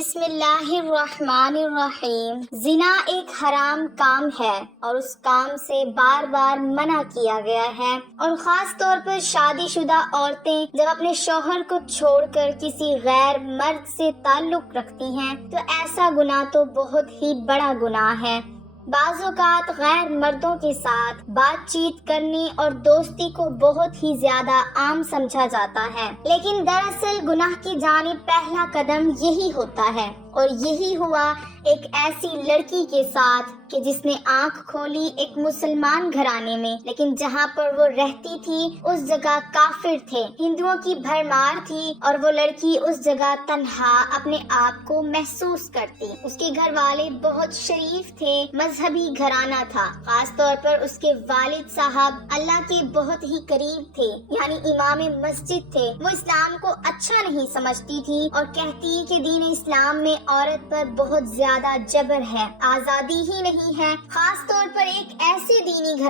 بسم اللہ الرحمن الرحیم۔ زنا ایک حرام کام ہے اور اس کام سے بار بار منع کیا گیا ہے، اور خاص طور پر شادی شدہ عورتیں جب اپنے شوہر کو چھوڑ کر کسی غیر مرد سے تعلق رکھتی ہیں تو ایسا گناہ تو بہت ہی بڑا گناہ ہے۔ بعض اوقات غیر مردوں کے ساتھ بات چیت کرنے اور دوستی کو بہت ہی زیادہ عام سمجھا جاتا ہے، لیکن دراصل گناہ کی جانب پہلا قدم یہی ہوتا ہے، اور یہی ہوا ایک ایسی لڑکی کے ساتھ کہ جس نے آنکھ کھولی ایک مسلمان گھرانے میں، لیکن جہاں پر وہ رہتی تھی اس جگہ کافر تھے، ہندوؤں کی بھرمار تھی، اور وہ لڑکی اس جگہ تنہا اپنے آپ کو محسوس کرتی۔ اس کے گھر والے بہت شریف تھے، مذہبی گھرانہ تھا، خاص طور پر اس کے والد صاحب اللہ کے بہت ہی قریب تھے، یعنی امام مسجد تھے۔ وہ اسلام کو اچھا نہیں سمجھتی تھی اور کہتی کہ دین اسلام میں عورت پر بہت زیادہ جبر ہے، آزادی ہی نہیں ہے۔ خاص طور پر ایک ایسے دینی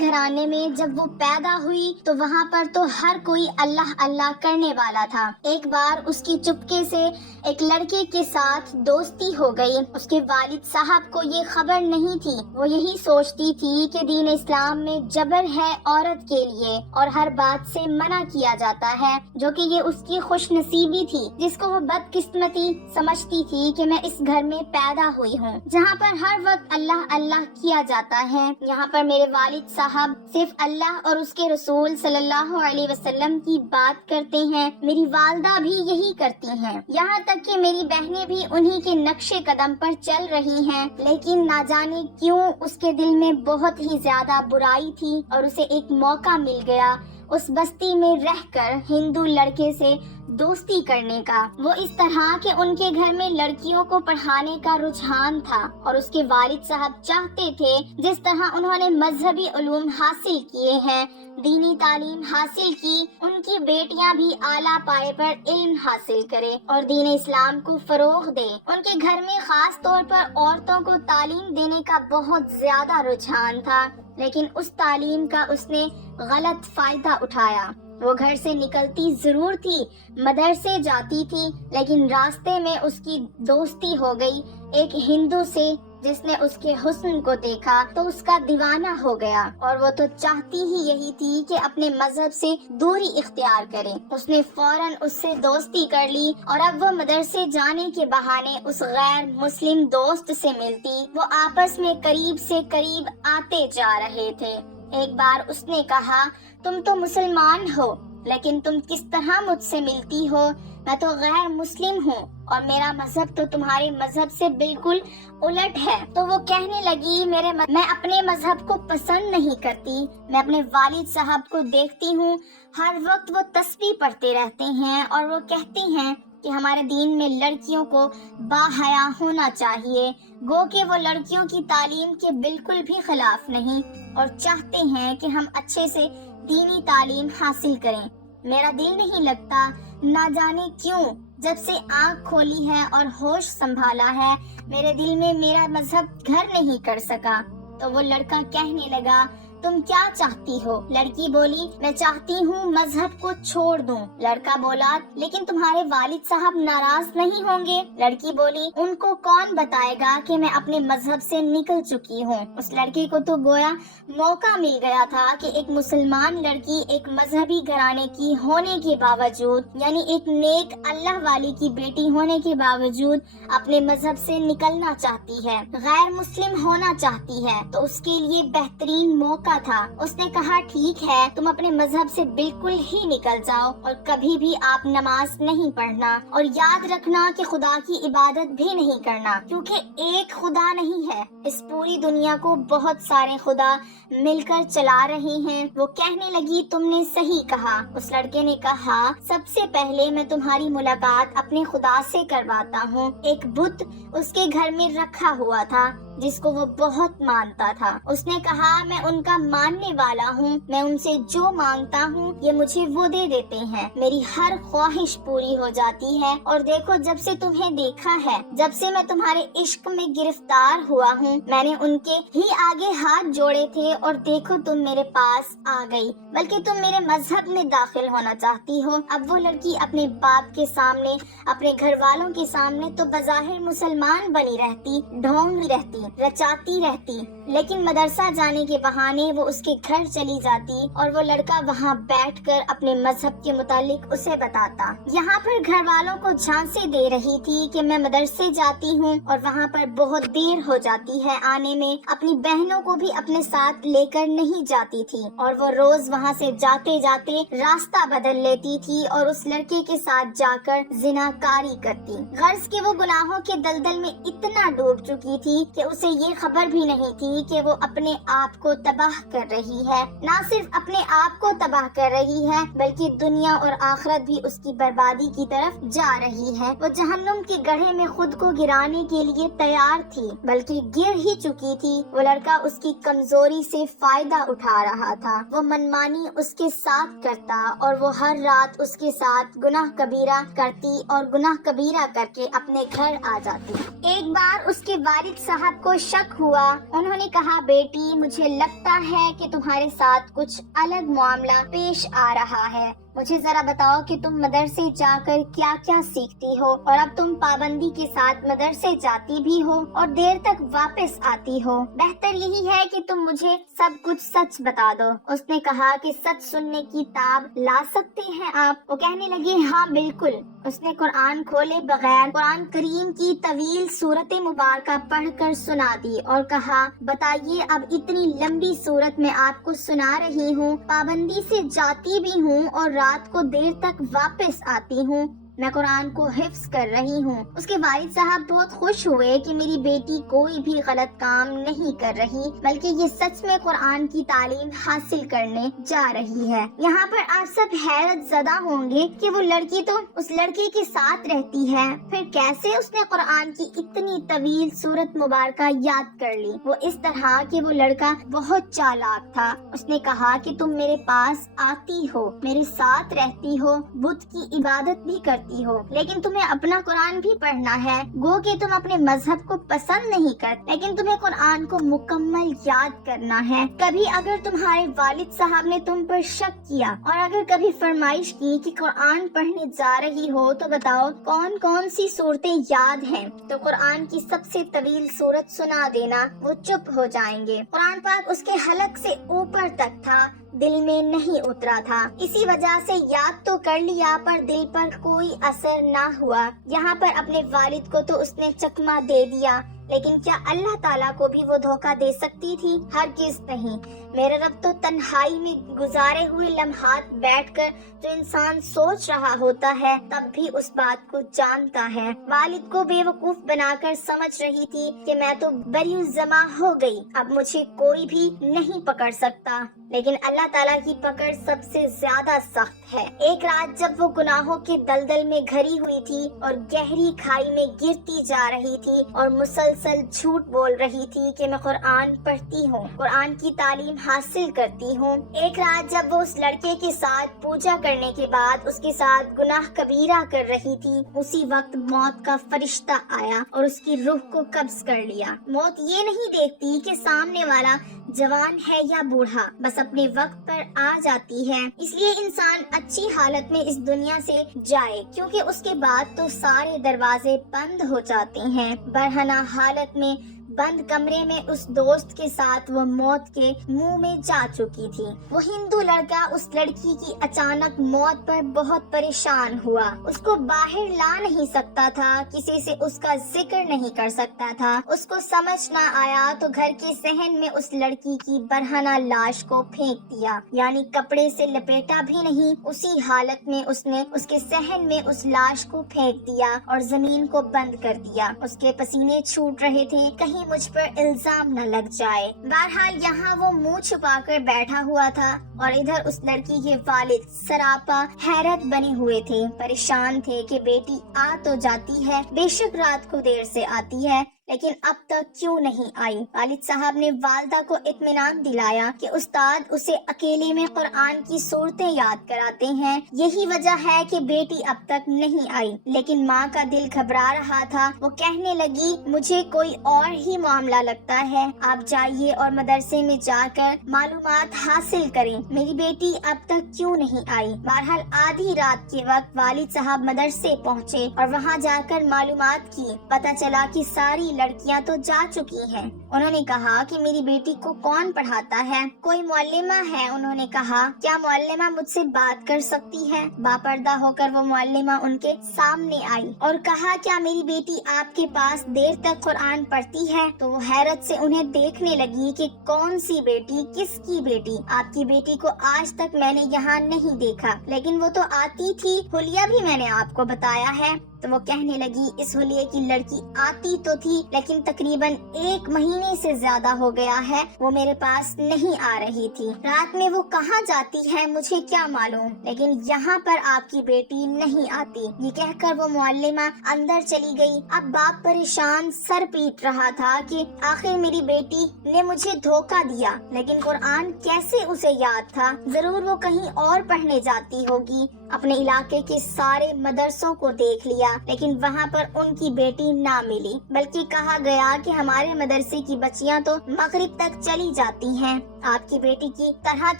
گھرانے میں جب وہ پیدا ہوئی تو وہاں پر تو ہر کوئی اللہ اللہ کرنے والا تھا۔ ایک بار اس کی چپکے سے ایک لڑکے کے ساتھ دوستی ہو گئی۔ اس کے والد صاحب کو یہ خبر نہیں تھی، وہ یہی سوچتی تھی کہ دین اسلام میں جبر ہے عورت کے لیے اور ہر بات سے منع کیا جاتا ہے، جو کہ یہ اس کی خوش نصیبی تھی، جس کو وہ بدقسمتی سمجھتی تھی کہ میں اس گھر میں پیدا ہوئی ہوں جہاں پر ہر وقت اللہ اللہ کیا جاتا ہے۔ یہاں پر میرے والد صاحب صرف اللہ اور اس کے رسول صلی اللہ علیہ وسلم کی بات کرتے ہیں، میری والدہ بھی یہی کرتی ہیں، یہاں تک کہ میری بہنیں بھی انہی کے نقش قدم پر چل رہی ہیں، لیکن نہ جانے کیوں اس کے دل میں بہت ہی زیادہ برائی تھی، اور اسے ایک موقع مل گیا اس بستی میں رہ کر ہندو لڑکے سے دوستی کرنے کا۔ وہ اس طرح کہ ان کے گھر میں لڑکیوں کو پڑھانے کا رجحان تھا، اور اس کے والد صاحب چاہتے تھے جس طرح انہوں نے مذہبی علوم حاصل کیے ہیں، دینی تعلیم حاصل کی، ان کی بیٹیاں بھی اعلیٰ پائے پر علم حاصل کرے اور دین اسلام کو فروغ دے۔ ان کے گھر میں خاص طور پر عورتوں کو تعلیم دینے کا بہت زیادہ رجحان تھا، لیکن اس تعلیم کا اس نے غلط فائدہ اٹھایا۔ وہ گھر سے نکلتی ضرور تھی، مدرسے جاتی تھی، لیکن راستے میں اس کی دوستی ہو گئی ایک ہندو سے، جس نے اس کے حسن کو دیکھا تو اس کا دیوانہ ہو گیا، اور وہ تو چاہتی ہی یہی تھی کہ اپنے مذہب سے دوری اختیار کرے۔ اس نے فوراً اس سے دوستی کر لی، اور اب وہ مدرسے جانے کے بہانے اس غیر مسلم دوست سے ملتی، وہ آپس میں قریب سے قریب آتے جا رہے تھے۔ ایک بار اس نے کہا، تم تو مسلمان ہو، لیکن تم کس طرح مجھ سے ملتی ہو؟ میں تو غیر مسلم ہوں، اور میرا مذہب تو تمہارے مذہب سے بالکل الٹ ہے۔ تو وہ کہنے لگی، میں اپنے مذہب کو پسند نہیں کرتی، میں اپنے والد صاحب کو دیکھتی ہوں، ہر وقت وہ تسبیح پڑھتے رہتے ہیں، اور وہ کہتے ہیں کہ ہمارے دین میں لڑکیوں کو باحیا ہونا چاہیے، گو کہ وہ لڑکیوں کی تعلیم کے بالکل بھی خلاف نہیں، اور چاہتے ہیں کہ ہم اچھے سے دینی تعلیم حاصل کریں۔ میرا دل نہیں لگتا، نہ جانے کیوں، جب سے آنکھ کھولی ہے اور ہوش سنبھالا ہے، میرے دل میں میرا مذہب گھر نہیں کر سکا۔ تو وہ لڑکا کہنے لگا، تم کیا چاہتی ہو؟ لڑکی بولی، میں چاہتی ہوں مذہب کو چھوڑ دوں۔ لڑکا بولا، لیکن تمہارے والد صاحب ناراض نہیں ہوں گے؟ لڑکی بولی، ان کو کون بتائے گا کہ میں اپنے مذہب سے نکل چکی ہوں؟ اس لڑکے کو تو گویا موقع مل گیا تھا کہ ایک مسلمان لڑکی ایک مذہبی گھرانے کی ہونے کے باوجود، یعنی ایک نیک اللہ والی کی بیٹی ہونے کے باوجود اپنے مذہب سے نکلنا چاہتی ہے، غیر مسلم ہونا چاہتی ہے، تو اس کے لیے بہترین موقع تھا۔ اس نے کہا، ٹھیک ہے، تم اپنے مذہب سے بالکل ہی نکل جاؤ، اور کبھی بھی آپ نماز نہیں پڑھنا، اور یاد رکھنا کہ خدا کی عبادت بھی نہیں کرنا، کیونکہ ایک خدا نہیں ہے، اس پوری دنیا کو بہت سارے خدا مل کر چلا رہے ہیں۔ وہ کہنے لگی، تم نے صحیح کہا۔ اس لڑکے نے کہا، سب سے پہلے میں تمہاری ملاقات اپنے خدا سے کرواتا ہوں۔ ایک بت اس کے گھر میں رکھا ہوا تھا، جس کو وہ بہت مانتا تھا۔ اس نے کہا میں ان کا ماننے والا ہوں، میں ان سے جو مانگتا ہوں یہ مجھے وہ دے دیتے ہیں، میری ہر خواہش پوری ہو جاتی ہے، اور دیکھو جب سے تمہیں دیکھا ہے، جب سے میں تمہارے عشق میں گرفتار ہوا ہوں، میں نے ان کے ہی آگے ہاتھ جوڑے تھے اور دیکھو تم میرے پاس آ گئی، بلکہ تم میرے مذہب میں داخل ہونا چاہتی ہو۔ اب وہ لڑکی اپنے باپ کے سامنے، اپنے گھر والوں کے سامنے تو بظاہر مسلمان بنی رہتی، ڈھونگی رہتی، رچاتی رہتی، لیکن مدرسہ جانے کے بہانے وہ اس کے گھر چلی جاتی اور وہ لڑکا وہاں بیٹھ کر اپنے مذہب کے متعلق اسے بتاتا۔ یہاں پر گھر والوں کو جھانسی دے رہی تھی کہ میں مدرسے جاتی ہوں اور وہاں پر بہت دیر ہو جاتی ہے آنے میں، اپنی بہنوں کو بھی اپنے ساتھ لے کر نہیں جاتی تھی، اور وہ روز وہاں سے جاتے جاتے راستہ بدل لیتی تھی اور اس لڑکے کے ساتھ جا کر زناکاری کرتی۔ غرض کہ وہ گناہوں کے دلدل میں اتنا ڈوب چکی تھی کہ اسے یہ خبر بھی نہیں تھی کہ وہ اپنے آپ کو تباہ کر رہی ہے، نہ صرف اپنے آپ کو تباہ کر رہی ہے بلکہ دنیا اور آخرت بھی اس کی بربادی کی طرف جا رہی ہے۔ وہ جہنم کے گڑھے میں خود کو گرانے کے لیے تیار تھی، بلکہ گر ہی چکی تھی۔ وہ لڑکا اس کی کمزوری سے فائدہ اٹھا رہا تھا، وہ منمانی اس کے ساتھ کرتا اور وہ ہر رات اس کے ساتھ گناہ کبیرہ کرتی اور گناہ کبیرہ کر کے اپنے گھر آ جاتی۔ ایک بار اس کے والد صاحب کو شک ہوا، انہوں نے کہا بیٹی مجھے لگتا ہے کہ تمہارے ساتھ کچھ الگ معاملہ پیش آ رہا ہے، مجھے ذرا بتاؤ کہ تم مدرسے جا کر کیا کیا سیکھتی ہو، اور اب تم پابندی کے ساتھ مدرسے جاتی بھی ہو اور دیر تک واپس آتی ہو، بہتر یہی ہے کہ تم مجھے سب کچھ سچ بتا دو۔ اس نے کہا کہ سچ سننے کی تاب لا سکتے ہیں آپ؟ وہ کہنے لگے ہاں بالکل۔ اس نے قرآن کھولے بغیر قرآن کریم کی طویل سورت مبارکہ پڑھ کر سنا دی اور کہا بتائیے اب اتنی لمبی سورت میں آپ کو سنا رہی ہوں، پابندی سے جاتی بھی ہوں اور رات کو دیر تک واپس آتی ہوں، میں قرآن کو حفظ کر رہی ہوں۔ اس کے والد صاحب بہت خوش ہوئے کہ میری بیٹی کوئی بھی غلط کام نہیں کر رہی بلکہ یہ سچ میں قرآن کی تعلیم حاصل کرنے جا رہی ہے۔ یہاں پر آپ سب حیرت زدہ ہوں گے کہ وہ لڑکی تو اس لڑکے کے ساتھ رہتی ہے، پھر کیسے اس نے قرآن کی اتنی طویل سورت مبارکہ یاد کر لی؟ وہ اس طرح کہ وہ لڑکا بہت چالاک تھا۔ اس نے کہا کہ تم میرے پاس آتی ہو، میرے ساتھ رہتی ہو، بت کی عبادت بھی کرتی ہو، لیکن تمہیں اپنا قرآن بھی پڑھنا ہے، گو کہ تم اپنے مذہب کو پسند نہیں کرتے لیکن تمہیں قرآن کو مکمل یاد کرنا ہے۔ کبھی اگر تمہارے والد صاحب نے تم پر شک کیا اور اگر کبھی فرمائش کی کہ قرآن پڑھنے جا رہی ہو تو بتاؤ کون کون سی صورتیں یاد ہیں، تو قرآن کی سب سے طویل صورت سنا دینا، وہ چپ ہو جائیں گے۔ قرآن پاک اس کے حلق سے اوپر تک تھا، دل میں نہیں اترا تھا، اسی وجہ سے یاد تو کر لیا پر دل پر کوئی اثر نہ ہوا۔ یہاں پر اپنے والد کو تو اس نے چکمہ دے دیا، لیکن کیا اللہ تعالیٰ کو بھی وہ دھوکہ دے سکتی تھی؟ ہرگز نہیں۔ میرا رب تو تنہائی میں گزارے ہوئے لمحات بیٹھ کر جو انسان سوچ رہا ہوتا ہے تب بھی اس بات کو جانتا ہے۔ والد کو بے وقوف بنا کر سمجھ رہی تھی کہ میں تو بری الزما ہو گئی، اب مجھے کوئی بھی نہیں پکڑ سکتا، لیکن اللہ تعالیٰ کی پکڑ سب سے زیادہ سخت ہے۔ ایک رات جب وہ گناہوں کے دلدل میں گھری ہوئی تھی اور گہری کھائی میں گرتی جا رہی تھی اور مسلسل جھوٹ بول رہی تھی کہ میں قرآن پڑھتی ہوں، قرآن کی تعلیم حاصل کرتی ہوں، ایک رات جب وہ اس لڑکے کے ساتھ پوجا کرنے کے بعد اس کے ساتھ گناہ کبیرہ کر رہی تھی، اسی وقت موت کا فرشتہ آیا اور اس کی روح کو قبض کر لیا۔ موت یہ نہیں دیکھتی کہ سامنے والا جوان ہے یا بوڑھا، بس اپنے وقت پر آ جاتی ہے۔ اس لیے انسان اچھی حالت میں اس دنیا سے جائے، کیونکہ اس کے بعد تو سارے دروازے بند ہو جاتے ہیں۔ برہنہ حالت میں بند کمرے میں اس دوست کے ساتھ وہ موت کے منہ میں جا چکی تھی۔ وہ ہندو لڑکا اس لڑکی کی اچانک موت پر بہت پریشان ہوا، اس کو باہر لا نہیں سکتا تھا، کسی سے اس کا ذکر نہیں کر سکتا تھا، اس کو سمجھ نہ آیا تو گھر کے صحن میں اس لڑکی کی برہنہ لاش کو پھینک دیا، یعنی کپڑے سے لپیٹا بھی نہیں، اسی حالت میں اس نے اس کے صحن میں اس لاش کو پھینک دیا اور زمین کو بند کر دیا۔ اس کے پسینے چھوٹ رہے تھے، کہیں مجھ پر الزام نہ لگ جائے۔ بہرحال یہاں وہ منہ چھپا کر بیٹھا ہوا تھا اور ادھر اس لڑکی کے والد سراپا حیرت بنے ہوئے تھے، پریشان تھے کہ بیٹی آ تو جاتی ہے، بے شک رات کو دیر سے آتی ہے، لیکن اب تک کیوں نہیں آئی؟ والد صاحب نے والدہ کو اطمینان دلایا کہ استاد اسے اکیلے میں قرآن کی صورتیں یاد کراتے ہیں، یہی وجہ ہے کہ بیٹی اب تک نہیں آئی۔ لیکن ماں کا دل گھبرا رہا تھا۔ وہ کہنے لگی مجھے کوئی اور ہی معاملہ لگتا ہے، آپ جائیے اور مدرسے میں جا کر معلومات حاصل کریں، میری بیٹی اب تک کیوں نہیں آئی؟ بہرحال آدھی رات کے وقت والد صاحب مدرسے پہنچے اور وہاں جا کر معلومات کی۔ پتہ چلا کہ ساری لڑکیاں تو جا چکی ہیں۔ انہوں نے کہا کہ میری بیٹی کو کون پڑھاتا ہے؟ کوئی معلمہ ہے، انہوں نے کہا کیا معلمہ مجھ سے بات کر سکتی ہے؟ باپردہ ہو کر وہ معلمہ ان کے سامنے آئی اور کہا کیا میری بیٹی آپ کے پاس دیر تک قرآن پڑھتی ہے؟ تو وہ حیرت سے انہیں دیکھنے لگی کہ کون سی بیٹی، کس کی بیٹی؟ آپ کی بیٹی کو آج تک میں نے یہاں نہیں دیکھا، لیکن وہ تو آتی تھی، حلیہ بھی میں نے آپ کو بتایا ہے۔ تو وہ کہنے لگی اس حلیے کی لڑکی آتی تو تھی، لیکن تقریباً 1 مہینے سے زیادہ ہو گیا ہے وہ میرے پاس نہیں آ رہی تھی۔ رات میں وہ کہاں جاتی ہے مجھے کیا معلوم، لیکن یہاں پر آپ کی بیٹی نہیں آتی۔ یہ کہہ کر وہ معلمہ اندر چلی گئی۔ اب باپ پریشان سر پیٹ رہا تھا کہ آخر میری بیٹی نے مجھے دھوکہ دیا، لیکن قرآن کیسے اسے یاد تھا؟ ضرور وہ کہیں اور پڑھنے جاتی ہوگی۔ اپنے علاقے کے سارے مدرسوں کو دیکھ لیا، لیکن وہاں پر ان کی بیٹی نہ ملی، بلکہ کہا گیا کہ ہمارے مدرسے کی بچیاں تو مغرب تک چلی جاتی ہیں، آپ کی بیٹی کی طرح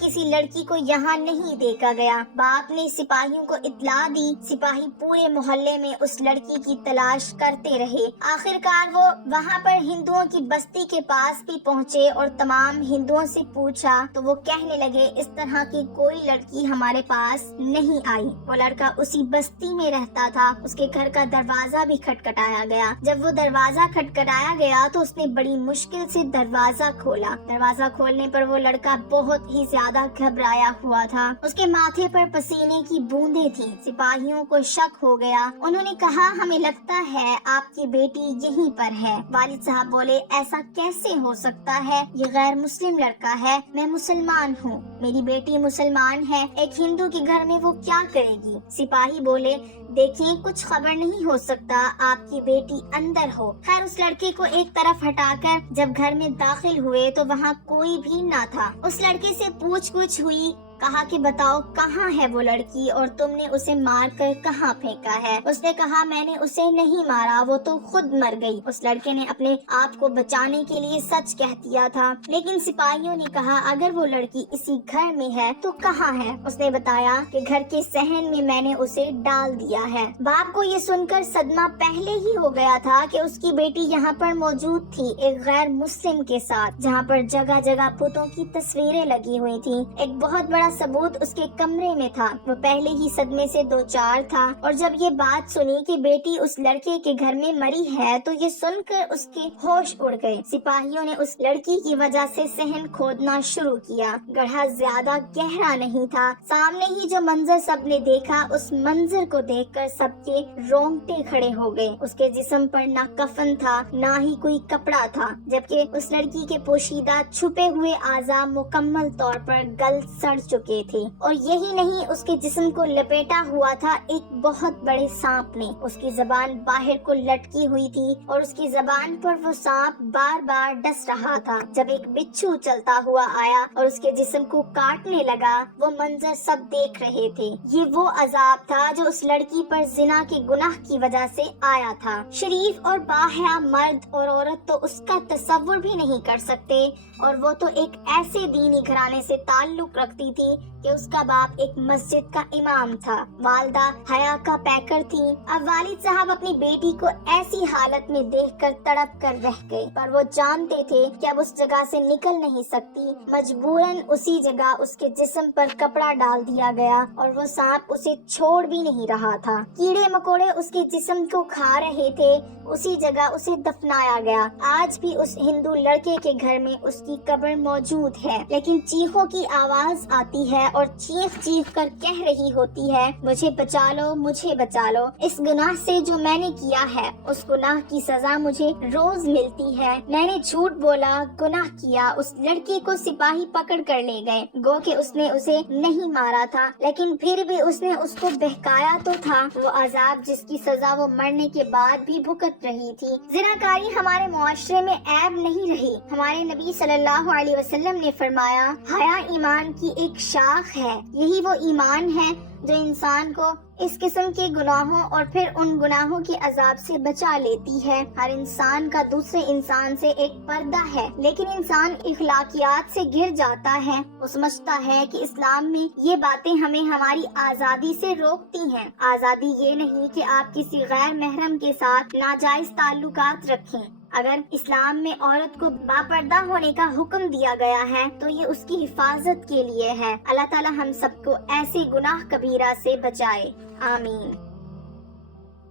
کسی لڑکی کو یہاں نہیں دیکھا گیا۔ باپ نے سپاہیوں کو اطلاع دی، سپاہی پورے محلے میں اس لڑکی کی تلاش کرتے رہے۔ آخر کار وہ وہاں پر ہندوؤں کی بستی کے پاس بھی پہنچے اور تمام ہندوؤں سے پوچھا تو وہ کہنے لگے اس طرح کی کوئی لڑکی ہمارے پاس نہیں آئی۔ وہ لڑکا اسی بستی میں رہتا تھا، اس کے گھر کا دروازہ بھی کھٹکھٹایا گیا۔ جب وہ دروازہ کھٹکھٹایا گیا تو اس نے بڑی مشکل سے دروازہ کھولا۔ دروازہ کھولنے پر وہ لڑکا بہت ہی زیادہ گھبرایا ہوا تھا، اس کے ماتھے پر پسینے کی بوندیں تھیں۔ سپاہیوں کو شک ہو گیا، انہوں نے کہا ہمیں لگتا ہے آپ کی بیٹی یہیں پر ہے۔ والد صاحب بولے ایسا کیسے ہو سکتا ہے، یہ غیر مسلم لڑکا ہے، میں مسلمان ہوں، میری بیٹی مسلمان ہے، ایک ہندو کے گھر میں وہ کیا کرے گی؟ سپاہی بولے دیکھیں کچھ خبر نہیں ہو سکتا آپ کی بیٹی اندر ہو۔ خیر اس لڑکے کو ایک طرف ہٹا کر جب گھر میں داخل ہوئے تو وہاں کوئی بھی نہ تھا۔ اس لڑکے سے پوچھ گچھ ہوئی، کہا کہ بتاؤ کہاں ہے وہ لڑکی اور تم نے اسے مار کر کہاں پھینکا ہے؟ اس نے کہا میں نے اسے نہیں مارا، وہ تو خود مر گئی۔ اس لڑکے نے اپنے آپ کو بچانے کے لیے سچ کہہ دیا تھا، لیکن سپاہیوں نے کہا اگر وہ لڑکی اسی گھر میں ہے تو کہاں ہے؟ اس نے بتایا کہ گھر کے صحن میں نے اسے ڈال دیا ہے۔ باپ کو یہ سن کر صدمہ پہلے ہی ہو گیا تھا کہ اس کی بیٹی یہاں پر موجود تھی، ایک غیر مسلم کے ساتھ، جہاں پر جگہ جگہ بتوں کی تصویریں لگی ہوئی تھی۔ ایک بہت بڑا ثبوت اس کے کمرے میں تھا۔ وہ پہلے ہی صدمے سے دو چار تھا، اور جب یہ بات سنی کہ بیٹی اس لڑکے کے گھر میں مری ہے تو یہ سن کر اس کے ہوش اڑ گئے۔ سپاہیوں نے اس لڑکی کی وجہ سے صحن کھودنا شروع کیا۔ گڑھا زیادہ گہرا نہیں تھا۔ سامنے ہی جو منظر سب نے دیکھا، اس منظر کو دیکھ کر سب کے رونگٹے کھڑے ہو گئے۔ اس کے جسم پر نہ کفن تھا، نہ ہی کوئی کپڑا تھا، جبکہ اس لڑکی کے پوشیدہ چھپے ہوئے اعضاء مکمل طور پر گل سڑ چکے تھے، اور یہی نہیں اس کے جسم کو لپیٹا ہوا تھا ایک بہت بڑے سانپ نے۔ اس کی زبان باہر کو لٹکی ہوئی تھی اور اس کی زبان پر وہ سانپ بار بار ڈس رہا تھا۔ جب ایک بچھو چلتا ہوا آیا اور اس کے جسم کو کاٹنے لگا، وہ منظر سب دیکھ رہے تھے۔ یہ وہ عذاب تھا جو اس لڑکی پر زنا کے گناہ کی وجہ سے آیا تھا۔ شریف اور باحیا مرد اور عورت تو اس کا تصور بھی نہیں کر سکتے، اور وہ تو ایک ایسے دینی گھرانے سے تعلق رکھتی تھی کہ اس کا باپ ایک مسجد کا امام تھا، والدہ حیا کا پیکر تھی۔ اب والد صاحب اپنی بیٹی کو ایسی حالت میں دیکھ کر تڑپ کر رہ گئے، پر وہ جانتے تھے کہ اب اس جگہ سے نکل نہیں سکتی۔ مجبوراً اسی جگہ اس کے جسم پر کپڑا ڈال دیا گیا، اور وہ سانپ اسے چھوڑ بھی نہیں رہا تھا۔ کیڑے مکوڑے اس کے جسم کو کھا رہے تھے، اسی جگہ اسے دفنایا گیا۔ آج بھی اس ہندو لڑکے کے گھر میں اس کی قبر موجود ہے، لیکن چیخوں کی آواز آتی ہوتی ہے اور چیخ چیخ کر کہہ رہی ہوتی ہے مجھے بچا لو، مجھے بچا لو، اس گناہ سے جو میں نے کیا ہے اس گناہ کی سزا مجھے روز ملتی ہے، میں نے جھوٹ بولا، گناہ کیا۔ اس لڑکی کو سپاہی پکڑ کر لے گئے، گو کہ اس نے اسے نہیں مارا تھا لیکن پھر بھی اس نے اس کو بہکایا تو تھا، وہ عذاب جس کی سزا وہ مرنے کے بعد بھی بھگت رہی تھی۔ زناکاری ہمارے معاشرے میں عیب نہیں رہی۔ ہمارے نبی صلی اللہ علیہ وسلم نے فرمایا حیا ایمان کی ایک شاخ ہے، یہی وہ ایمان ہے جو انسان کو اس قسم کے گناہوں اور پھر ان گناہوں کے عذاب سے بچا لیتی ہے۔ ہر انسان کا دوسرے انسان سے ایک پردہ ہے، لیکن انسان اخلاقیات سے گر جاتا ہے، وہ سمجھتا ہے کہ اسلام میں یہ باتیں ہمیں ہماری آزادی سے روکتی ہیں۔ آزادی یہ نہیں کہ آپ کسی غیر محرم کے ساتھ ناجائز تعلقات رکھیں۔ اگر اسلام میں عورت کو باپردہ ہونے کا حکم دیا گیا ہے تو یہ اس کی حفاظت کے لیے ہے۔ اللہ تعالی ہم سب کو ایسے گناہ کبیرہ سے بچائے، آمین۔